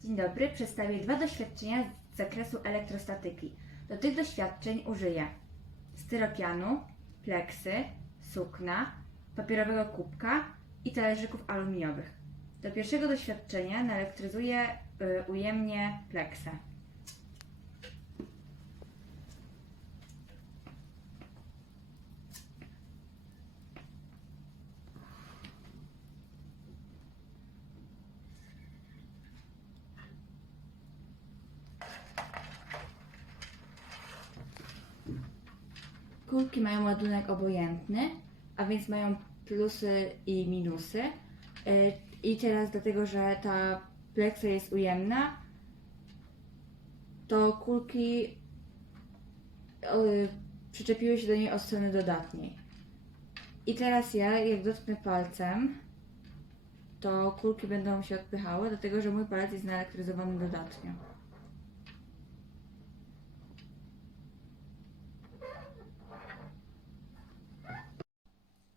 Dzień dobry, przedstawię dwa doświadczenia z zakresu elektrostatyki. Do tych doświadczeń użyję styropianu, pleksy, sukna, papierowego kubka i talerzyków aluminiowych. Do pierwszego doświadczenia naelektryzuję y, ujemnie pleksę. Kulki mają ładunek obojętny, a więc mają plusy i minusy. Y, I teraz dlatego, że ta pleksa jest ujemna, to kulki y, przyczepiły się do niej od strony dodatniej. I teraz ja, jak dotknę palcem, to kulki będą się odpychały, dlatego że mój palec jest naelektryzowany dodatnio.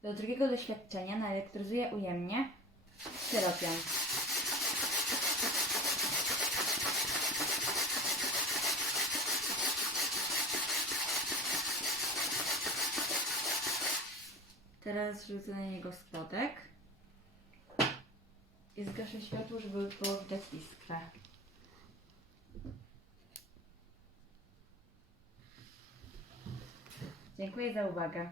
Do drugiego doświadczenia naelektryzuję ujemnie styropian. Teraz rzucę na niego spodek i zgaszę światło, żeby było widać iskrę. Dziękuję za uwagę.